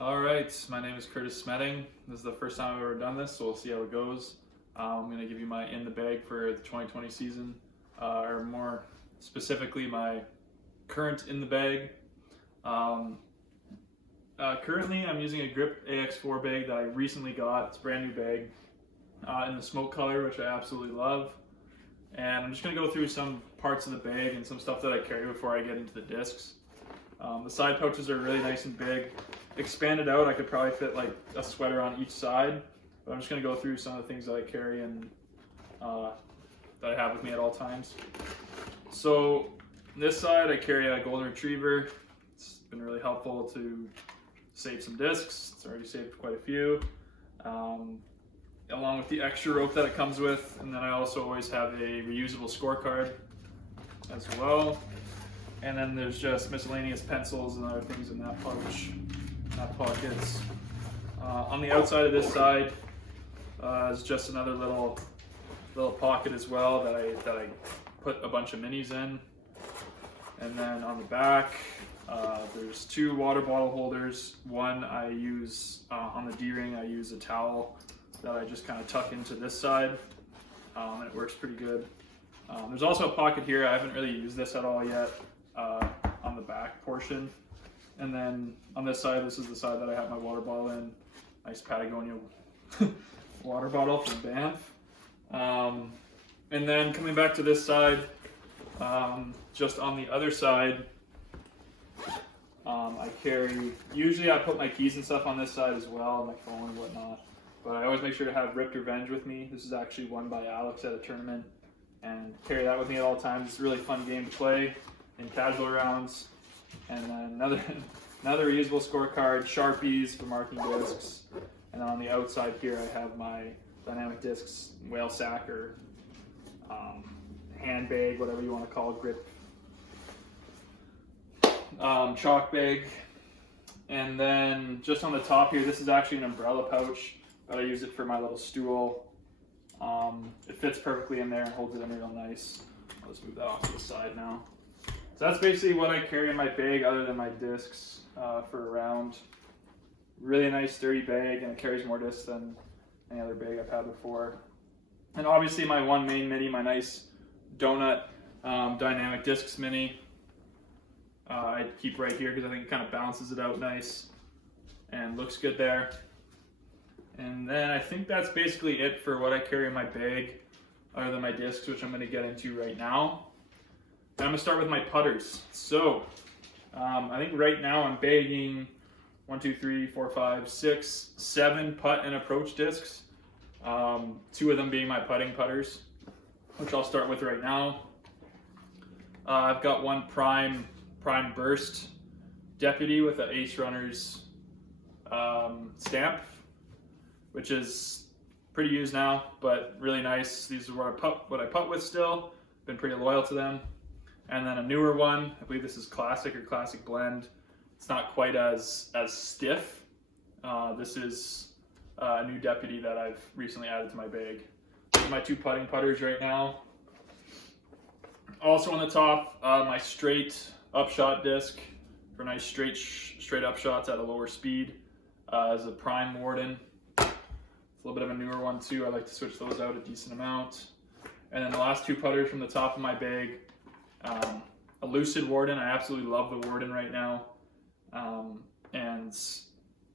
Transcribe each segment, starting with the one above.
All right, my name is Curtis Smeding. This is the first time I've ever done this, so we'll see how it goes. I'm going to give you my in the bag for the 2020 season, or more specifically, my current in the bag. Um, Currently, I'm using a Grip AX4 bag that I recently got. It's a brand new bag in the smoke color, which I absolutely love. And I'm just going to go through some parts of the bag and some stuff that I carry before I get into the discs. The side pouches are really nice and big. Expanded out, I could probably fit like a sweater on each side, but I'm just going to go through some of the things that I carry and that I have with me at all times. So this side I carry a golden retriever. It's been really helpful to save some discs. It's already saved quite a few, along with the extra rope that it comes with. And then I also always have a reusable scorecard as well. And then there's just miscellaneous pencils and other things in that pouch, pockets. On the outside of this side is just another little pocket as well that I put a bunch of minis in. And then on the back, there's two water bottle holders. One I use on the D-ring. I use a towel that I just kind of tuck into this side, and it works pretty good. There's also a pocket here. I haven't really used this at all yet. On the back portion, and then on this side, this is the side that I have my water bottle in. Nice Patagonia water bottle from Banff. And then coming back to this side, just on the other side, I carry, usually I put my keys and stuff on this side as well, my phone and whatnot, but I always make sure to have Ripped Revenge with me. This is actually won by Alex at a tournament, and carry that with me at all times. It's a really fun game to play in casual rounds. And then another reusable scorecard, Sharpies for marking discs. And then on the outside here I have my Dynamic Discs whale sack or handbag, whatever you want to call it, grip chalk bag. And then just on the top here, this is actually an umbrella pouch, but I use it for my little stool. It fits perfectly in there and holds it in real nice. I'll just move that off to the side now. So that's basically what I carry in my bag other than my discs for a round. Really nice sturdy bag, and it carries more discs than any other bag I've had before. And obviously my one main mini, my nice donut Dynamic Discs mini, I keep right here because I think it kind of balances it out nice and looks good there. And then I think that's basically it for what I carry in my bag other than my discs, which I'm going to get into right now. I'm going to start with my putters. So, I think right now I'm bagging 1, 2, 3, 4, 5, 6, 7 putt and approach discs. 2 of them being my putting putters, which I'll start with right now. I've got one prime burst Deputy with an Ace Runners stamp, which is pretty used now, but really nice. These are what I putt with still. Been pretty loyal to them. And then a newer one, I believe this is Classic or Classic Blend. It's not quite as stiff. This is a new Deputy that I've recently added to my bag. These are my 2 putting putters right now. Also on the top, my straight upshot disc for nice straight up shots at a lower speed is a Prime Warden. It's a little bit of a newer one too. I like to switch those out a decent amount. And then the last 2 putters from the top of my bag. A Lucid Warden. I absolutely love the Warden right now. And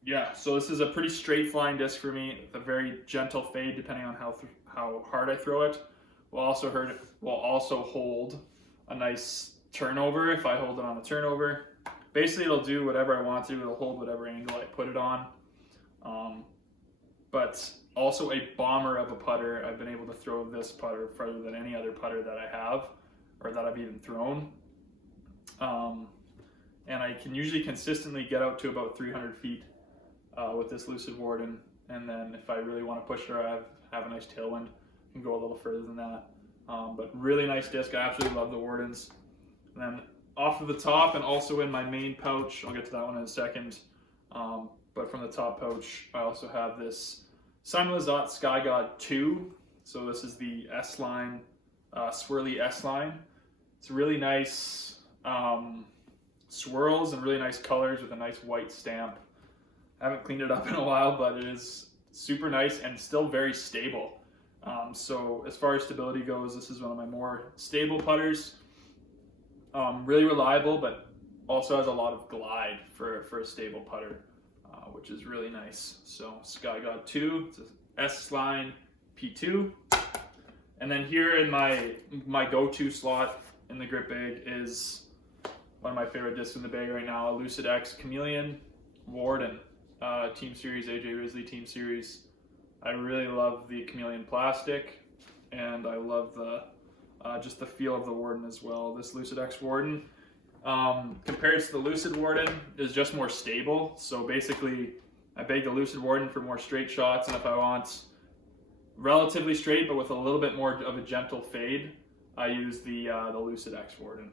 yeah, so this is a pretty straight flying disc for me, with a very gentle fade depending on how hard I throw it. Will also hold a nice turnover if I hold it on a turnover. Basically, it'll do whatever I want to. It'll hold whatever angle I put it on. But also a bomber of a putter. I've been able to throw this putter further than any other putter that I have, or that I've even thrown. And I can usually consistently get out to about 300 feet with this Lucid Warden. And then if I really want to push it or have a nice tailwind, I can go a little further than that. But really nice disc. I absolutely love the Wardens. And then off of the top and also in my main pouch, I'll get to that one in a second. But from the top pouch, I also have this Simon Lizotte Sky God 2. So this is the S-line, swirly S-line. It's really nice swirls and really nice colors with a nice white stamp. I haven't cleaned it up in a while, but it is super nice and still very stable. So as far as stability goes, this is one of my more stable putters. Really reliable, but also has a lot of glide for a stable putter, which is really nice. So Sky God 2, it's a S-line P2. And then here in my go-to slot in the grip bag is one of my favorite discs in the bag right now, a Lucid X Chameleon Warden Team Series, AJ Risley Team Series. I really love the Chameleon plastic, and I love the just the feel of the Warden as well. This Lucid X Warden, compared to the Lucid Warden, is just more stable. So basically, I bag the Lucid Warden for more straight shots, and if I want relatively straight but with a little bit more of a gentle fade, I use the Lucid X Warden.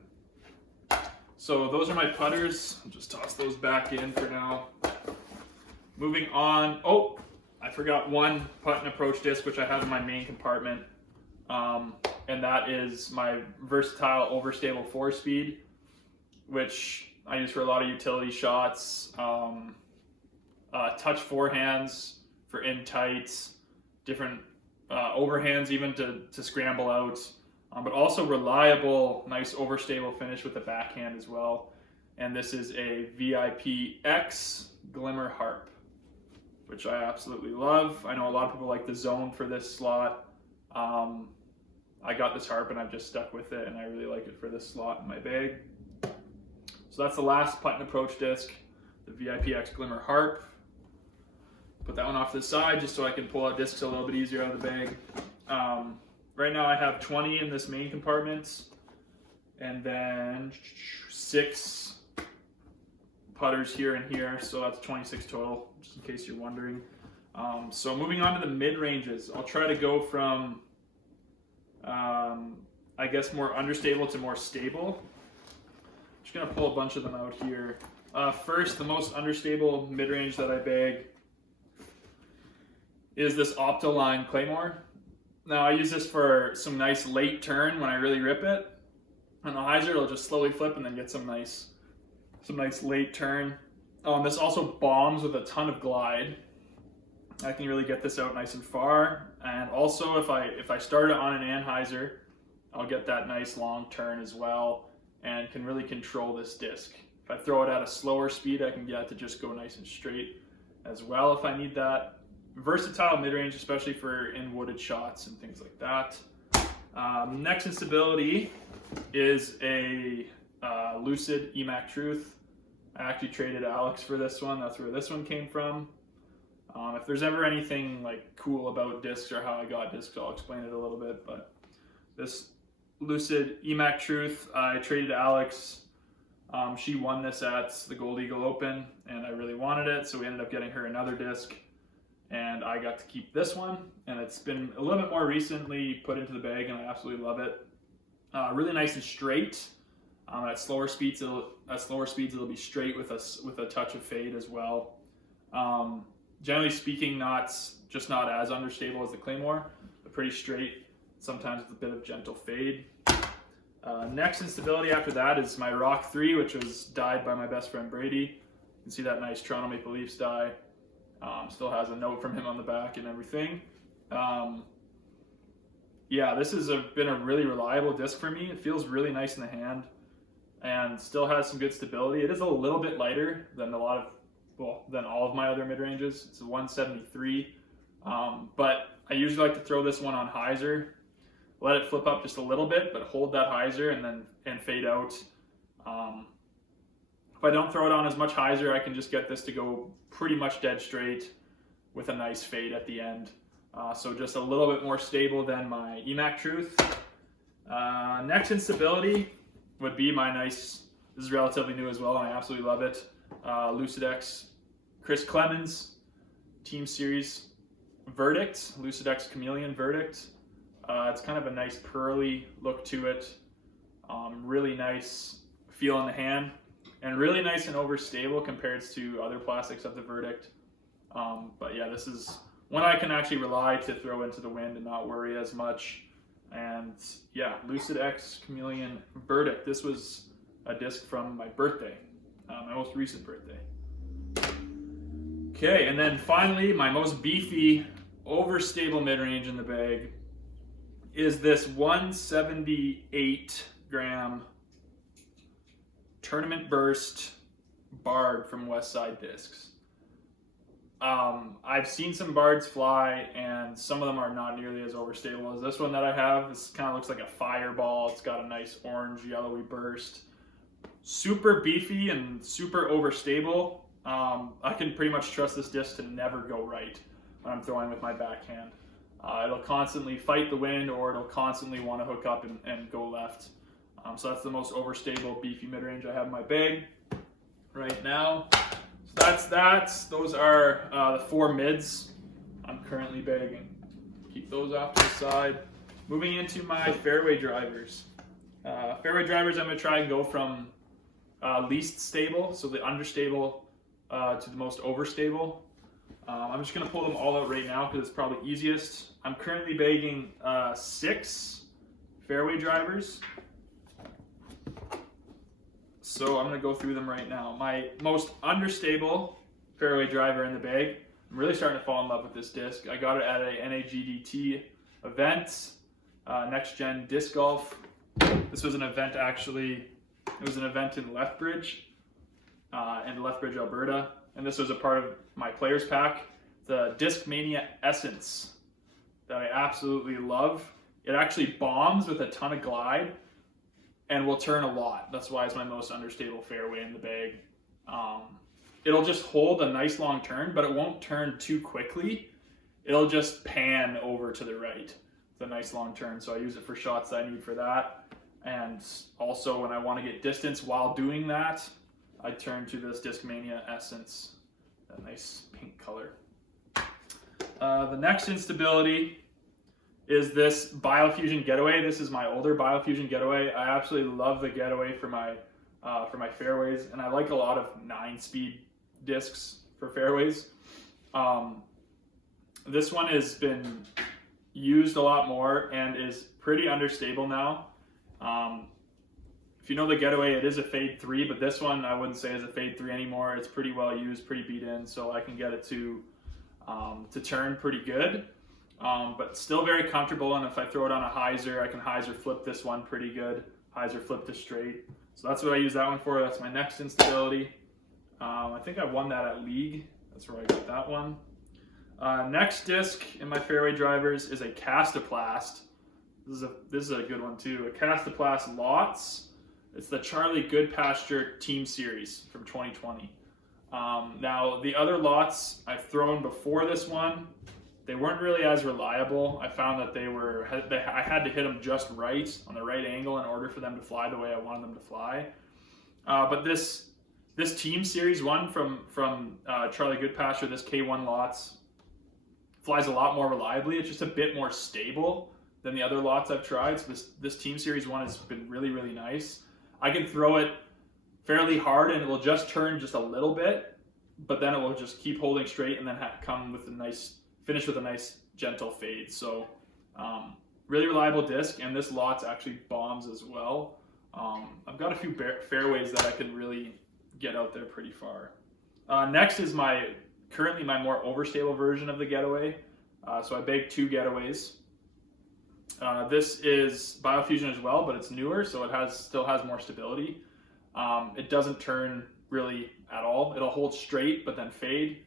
So those are my putters. I'll just toss those back in for now. Moving on. Oh, I forgot one putt and approach disc which I have in my main compartment, and that is my versatile overstable 4-speed, which I use for a lot of utility shots, touch forehands for in tights, different overhands even to scramble out, but also reliable, nice overstable finish with the backhand as well. And this is a VIP X Glimmer Harp, which I absolutely love. I know a lot of people like the Zone for this slot. I got this harp and I've just stuck with it, and I really like it for this slot in my bag. So that's the last putt and approach disc, the VIP X Glimmer Harp. Put that one off to the side just so I can pull out discs a little bit easier out of the bag. Right now I have 20 in this main compartment, and then 6 putters here and here, so that's 26 total, just in case you're wondering. So moving on to the mid-ranges, I'll try to go from, I guess, more understable to more stable. I'm just going to pull a bunch of them out here. First, the most understable mid-range that I bag is this Optoline Claymore. Now I use this for some nice late turn when I really rip it. On the hyzer, it'll just slowly flip and then get some nice late turn. This also bombs with a ton of glide. I can really get this out nice and far. And also, if I start it on an anhyzer, I'll get that nice long turn as well, and can really control this disc. If I throw it at a slower speed, I can get it to just go nice and straight as well if I need that. Versatile mid-range, especially for in wooded shots and things like that. Next in stability is a Lucid EMAC Truth. I actually traded Alex for this one. That's where this one came from. If there's ever anything like cool about discs or how I got discs, I'll explain it a little bit. But this Lucid EMAC Truth, I traded Alex. She won this at the Gold Eagle Open, and I really wanted it, so we ended up getting her another disc. And I got to keep this one, and it's been a little bit more recently put into the bag, and I absolutely love it. Really nice and straight. At slower speeds, it'll be straight with a touch of fade as well. Generally speaking, not as understable as the Claymore, but pretty straight. Sometimes with a bit of gentle fade. Next in stability after that is my Rock 3, which was dyed by my best friend Brady. You can see that nice Toronto Maple Leafs dye. Still has a note from him on the back and everything. Yeah, this has been a really reliable disc for me. It feels really nice in the hand and still has some good stability. It is a little bit lighter than than all of my other mid-ranges. It's a 173, but I usually like to throw this one on hyzer, let it flip up just a little bit, but hold that hyzer and fade out. If I don't throw it on as much hyzer, I can just get this to go pretty much dead straight with a nice fade at the end. So just a little bit more stable than my EMAC Truth. Next in stability would be my nice, this is relatively new as well, and I absolutely love it, Lucid X Chris Clemens Team Series Verdict, Lucid X Chameleon Verdict. It's kind of a nice pearly look to it. Really nice feel in the hand, and really nice and overstable compared to other plastics of the Verdict. But yeah, this is one I can actually rely to throw into the wind and not worry as much. And yeah, Lucid X Chameleon Verdict. This was a disc from my birthday, my most recent birthday. Okay, and then finally, my most beefy, overstable mid-range in the bag is this 178 gram Tournament Burst Bard from Westside Discs. I've seen some Bards fly, and some of them are not nearly as overstable as this one that I have. This kind of looks like a fireball. It's got a nice orange, yellowy burst. Super beefy and super overstable. I can pretty much trust this disc to never go right when I'm throwing with my backhand. It'll constantly fight the wind, or it'll constantly want to hook up and go left. So that's the most overstable, beefy mid-range I have in my bag right now. So those are the 4 mids I'm currently bagging. Keep those off to the side. Moving into my fairway drivers. Fairway drivers, I'm going to try and go from least stable, so the understable, to the most overstable. I'm just going to pull them all out right now because it's probably easiest. I'm currently bagging 6 fairway drivers. So I'm going to go through them right now. My most understable fairway driver in the bag. I'm really starting to fall in love with this disc. I got it at a NAGDT event, Next Gen Disc Golf. This was an event actually. It was an event in Lethbridge, Alberta, and this was a part of my players pack. The Discmania Essence that I absolutely love. It actually bombs with a ton of glide and will turn a lot. That's why it's my most understable fairway in the bag. It'll just hold a nice long turn, but it won't turn too quickly. It'll just pan over to the right. It's a nice long turn, so I use it for shots that I need for that. And also when I want to get distance while doing that, I turn to this Discmania Essence, that nice pink color. The next instability is this Biofusion Getaway. This is my older Biofusion Getaway. I absolutely love the Getaway for my fairways, and I like a lot of 9-speed discs for fairways. This one has been used a lot more and is pretty understable now. If you know the Getaway, it is a fade 3, but this one I wouldn't say is a fade 3 anymore. It's pretty well used, pretty beat in, so I can get it to turn pretty good. But still very comfortable, and if I throw it on a hyzer, I can hyzer flip this one pretty good. Hyzer flip to straight. So that's what I use that one for. That's my next instability. I think I won that at League. That's where I got that one. Next disc in my fairway drivers is a Castoplast. This is a good one too. A Castoplast Lots. It's the Charlie Goodpasture Team Series from 2020. Now the other lots I've thrown before this one, they weren't really as reliable. I found that I had to hit them just right on the right angle in order for them to fly the way I wanted them to fly. But this Team Series one from Charlie Goodpasture, this K1 Lots, flies a lot more reliably. It's just a bit more stable than the other lots I've tried. So this Team Series one has been really, really nice. I can throw it fairly hard and it will just turn just a little bit, but then it will just keep holding straight and then finish with a nice gentle fade. So really reliable disc, and this Lots actually bombs as well. I've got a few fairways that I can really get out there pretty far. Next is currently my more overstable version of the Getaway. So I bagged 2 Getaways. This is Biofusion as well, but it's newer, so it still has more stability. It doesn't turn really at all. It'll hold straight, but then fade.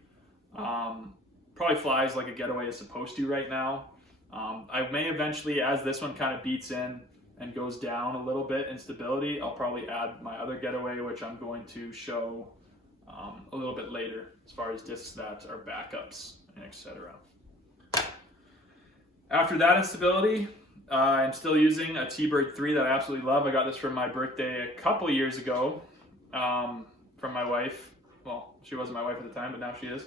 Probably flies like a Getaway is supposed to right now. I may eventually, as this one kind of beats in and goes down a little bit in stability, I'll probably add my other Getaway, which I'm going to show a little bit later, as far as discs that are backups and etc. After that instability, I'm still using a T-Bird 3 that I absolutely love. I got this for my birthday a couple years ago from my wife. Well, she wasn't my wife at the time, but now she is.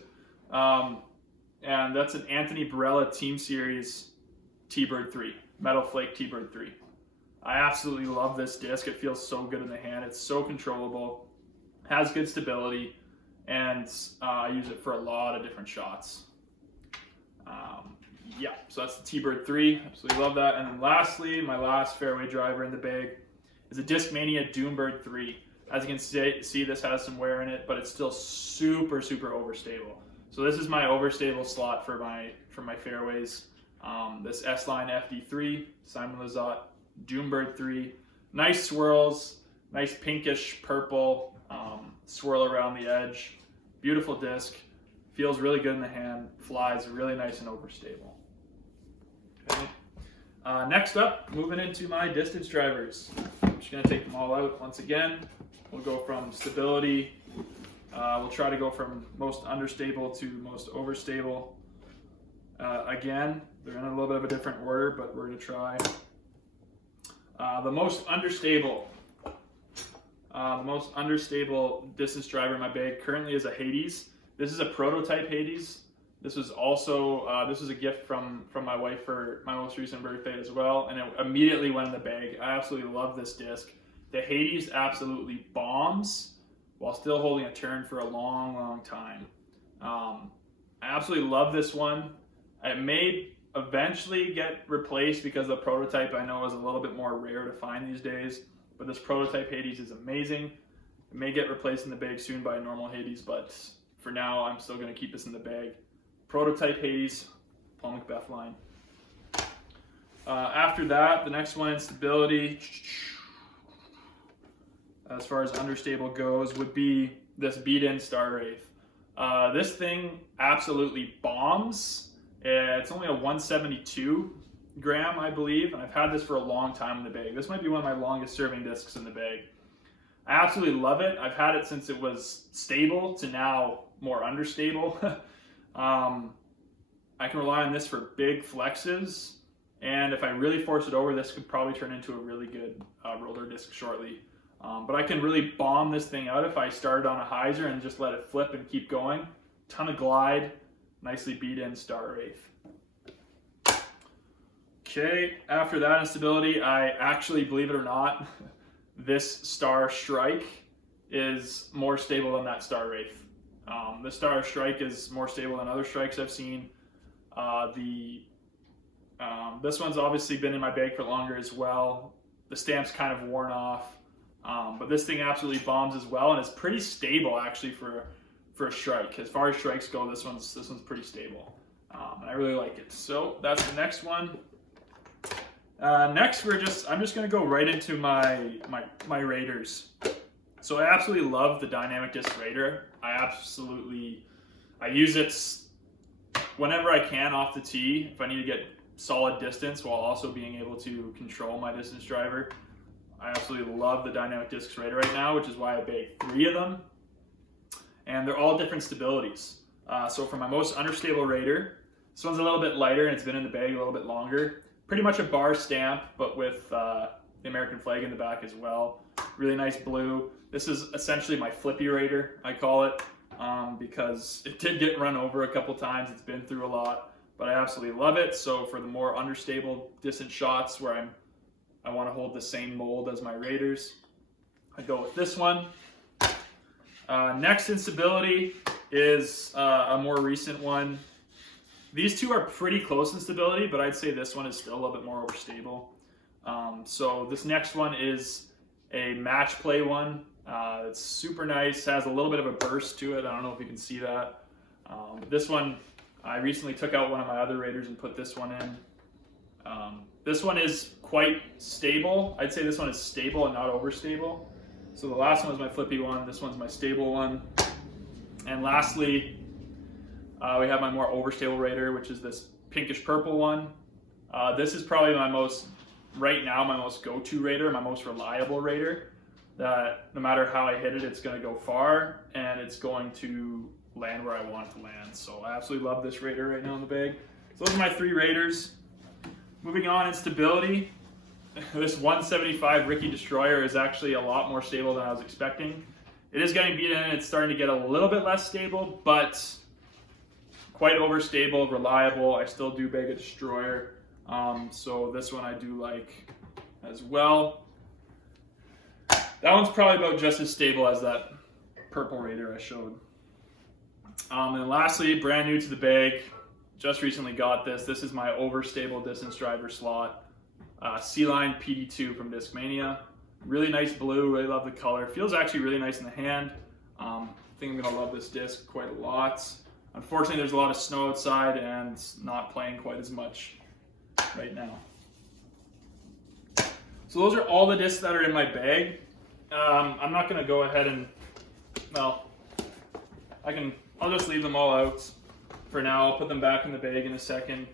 And that's an Anthony Barella Team Series T-Bird 3, Metal Flake T-Bird 3. I absolutely love this disc. It feels so good in the hand. It's so controllable, has good stability, and I use it for a lot of different shots. Yeah, so that's the T-Bird 3. Absolutely love that. And then lastly, my last fairway driver in the bag is a Discmania Doombird 3. As you can see, this has some wear in it, but it's still super, super overstable. So this is my overstable slot for my fairways. This S-Line FD3, Simon Lizotte, Junebird 3. Nice swirls, nice pinkish purple swirl around the edge. Beautiful disc, feels really good in the hand, flies really nice and overstable. Okay. Next up, moving into my distance drivers. I'm just going to take them all out once again. We'll go from stability. We'll try to go from most understable to most overstable. Again, they're in a little bit of a different order, but we're going to try. The most unstable distance driver in my bag currently is a Hades. This is a prototype Hades. This was also this was a gift from my wife for my most recent birthday as well, and it immediately went in the bag. I absolutely love this disc. The Hades absolutely bombs while still holding a turn for a long time. I absolutely love this one. It may eventually get replaced because the prototype I know is a little bit more rare to find these days, but this prototype Hades is amazing. It may get replaced in the bag soon by a normal Hades, but for now I'm still going to keep this in the bag. Prototype Hades, Paul Macbeth line. After that, the next one in stability, as far as understable goes, would be this beat-in Star Wraith. This thing absolutely bombs. It's only a 172 gram, I believe, and I've had this for a long time in the bag. This might be one of my longest serving discs in the bag. I absolutely love it. I've had it since it was stable to now more understable. I can rely on this for big flexes, and if I really force it over, this could probably turn into a really good roller disc shortly. But I can really bomb this thing out if I started on a hyzer and just let it flip and keep going. Ton of glide, nicely beat in Star Wraith. Okay, after that in stability, I actually, believe it or not, this Star Strike is more stable than that Star Wraith. The Star Strike is more stable than other strikes I've seen. This one's obviously been in my bag for longer as well. The stamp's kind of worn off, but this thing absolutely bombs as well, and it's pretty stable actually for a strike. As far as strikes go, this one's pretty stable, and I really like it. So that's the next one. Next, I'm just going to go right into my Raiders. So I absolutely love the Dynamic Disc Raider. I use it whenever I can off the tee if I need to get solid distance while also being able to control my distance driver. I absolutely love the Dynamic Discs Raider right now, which is why I bagged 3 of them. And they're all different stabilities. So for my most understable Raider, this one's a little bit lighter and it's been in the bag a little bit longer. Pretty much a bar stamp, but with the American flag in the back as well. Really nice blue. This is essentially my flippy Raider, I call it, because it did get run over a couple times. It's been through a lot, but I absolutely love it. So for the more understable distant shots where I want to hold the same mold as my Raiders, I go with this one. Next in stability is a more recent one. These two are pretty close in stability, but I'd say this one is still a little bit more overstable. So this next one is a match play one. It's super nice, has a little bit of a burst to it. I don't know if you can see that. This one, I recently took out one of my other Raiders and put this one in. This one is quite stable. I'd say this one is stable and not overstable. So the last one was my flippy one. This one's my stable one. And lastly, we have my more overstable Raider, which is this pinkish purple one. This is probably right now, my most go-to Raider, my most reliable Raider, that no matter how I hit it, it's going to go far and it's going to land where I want it to land. So I absolutely love this Raider right now in the bag. So those are my 3 Raiders. Moving on in stability, this 175 Ricky Destroyer is actually a lot more stable than I was expecting. It is getting beat in, it's starting to get a little bit less stable, but quite overstable, reliable. I still do bag a Destroyer. So this one I do like as well. That one's probably about just as stable as that purple Raider I showed. And lastly, brand new to the bag, just recently got this. This is my overstable distance driver slot. C-Line PD2 from Discmania. Really nice blue, really love the color. Feels actually really nice in the hand. I think I'm gonna love this disc quite a lot. Unfortunately, there's a lot of snow outside and it's not playing quite as much right now. So those are all the discs that are in my bag. I'm not going to go ahead and, well, I'll just leave them all out for now. I'll put them back in the bag in a second.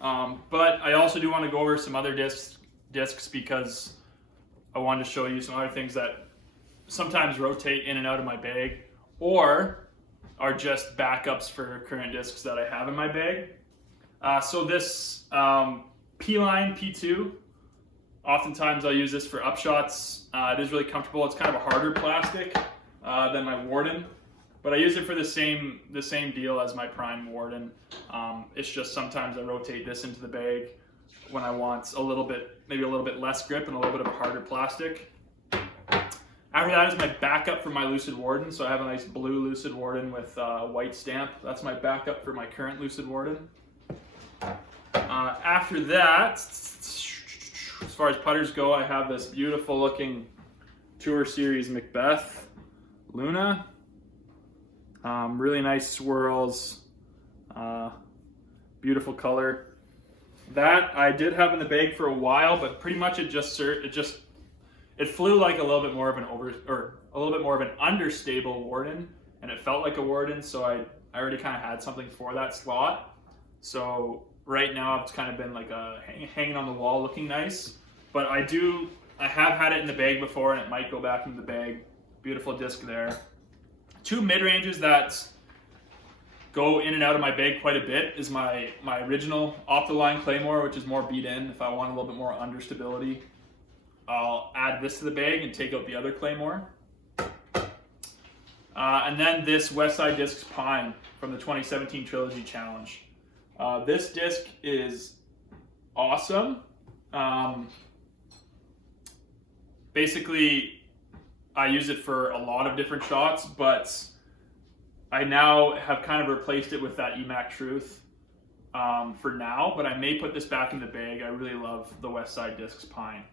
But I also do want to go over some other discs because I wanted to show you some other things that sometimes rotate in and out of my bag or are just backups for current discs that I have in my bag. So this P-Line P2, oftentimes I'll use this for upshots. It is really comfortable. It's kind of a harder plastic than my Warden, but I use it for the same deal as my Prime Warden. It's just sometimes I rotate this into the bag when I want maybe a little bit less grip and a little bit of a harder plastic. After that is my backup for my Lucid Warden. So I have a nice blue Lucid Warden with white stamp. That's my backup for my current Lucid Warden. After that, as far as putters go, I have this beautiful looking Tour Series Macbeth Luna. Really nice swirls, beautiful color. That I did have in the bag for a while, but pretty much it flew like a little bit more of an understable Warden, and it felt like a Warden. So I already kind of had something for that slot. So right now it's kind of been like hanging on the wall, looking nice. But I have had it in the bag before, and it might go back into the bag. Beautiful disc there. Two mid-ranges that go in and out of my bag quite a bit is my original Optoline Claymore, which is more beat in. If I want a little bit more understability, I'll add this to the bag and take out the other Claymore. And then this Westside Discs Pine from the 2017 Trilogy Challenge. This disc is awesome. Basically, I use it for a lot of different shots, but I now have kind of replaced it with that EMAC Truth for now, but I may put this back in the bag. I really love the Westside Discs Pine.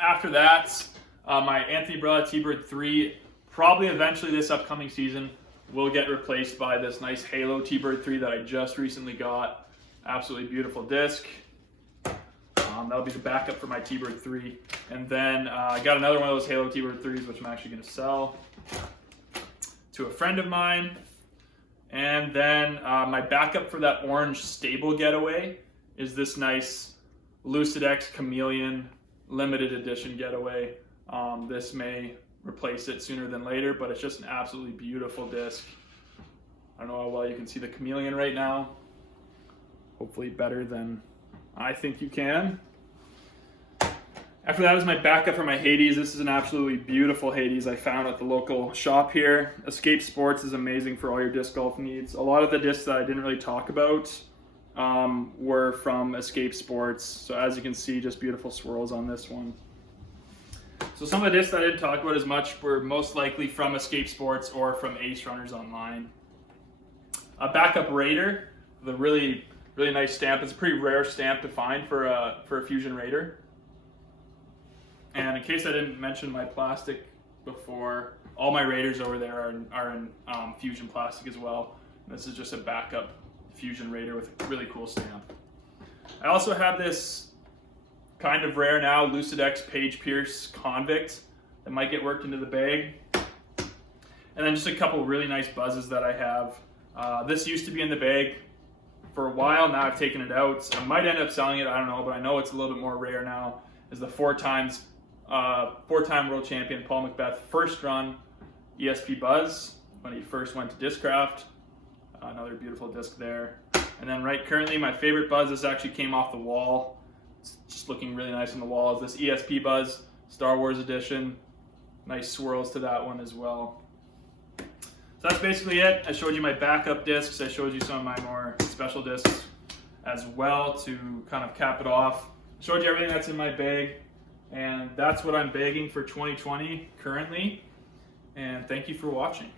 After that, my Anthony Brella T-Bird 3, probably eventually this upcoming season, will get replaced by this nice Halo T-Bird 3 that I just recently got. Absolutely beautiful disc. That'll be the backup for my T-Bird 3. And then I got another one of those Halo T-Bird 3s, which I'm actually going to sell to a friend of mine. And then my backup for that orange Stable Getaway is this nice Lucid X Chameleon limited edition Getaway. This may replace it sooner than later, but it's just an absolutely beautiful disc. I don't know how well you can see the Chameleon right now. Hopefully better than I think you can. After that is my backup for my Hades. This is an absolutely beautiful Hades I found at the local shop here. Escape Sports is amazing for all your disc golf needs. A lot of the discs that I didn't really talk about were from Escape Sports. So as you can see, just beautiful swirls on this one. So some of the discs that I didn't talk about as much were most likely from Escape Sports or from Ace Runners Online. A backup Raider, the really nice stamp. It's a pretty rare stamp to find for a Fusion Raider. And in case I didn't mention my plastic before, all my Raiders over there are in Fusion plastic as well. This is just a backup Fusion Raider with a really cool stamp. I also have this kind of rare now Lucid X Page Pierce Convict that might get worked into the bag. And then just a couple really nice buzzes that I have. This used to be in the bag for a while. Now I've taken it out. I might end up selling it, I don't know, but I know it's a little bit more rare now. Is the four-time world champion Paul Macbeth first run ESP Buzz when he first went to Discraft. Another beautiful disc there. And then currently my favorite buzz, this actually came off the wall. It's just looking really nice on the wall, is this ESP Buzz Star Wars edition. Nice swirls to that one as well. So that's basically it. I showed you my backup discs. I showed you some of my more special discs as well to kind of cap it off. I showed you everything that's in my bag. And that's what I'm bagging for 2020 currently. And thank you for watching.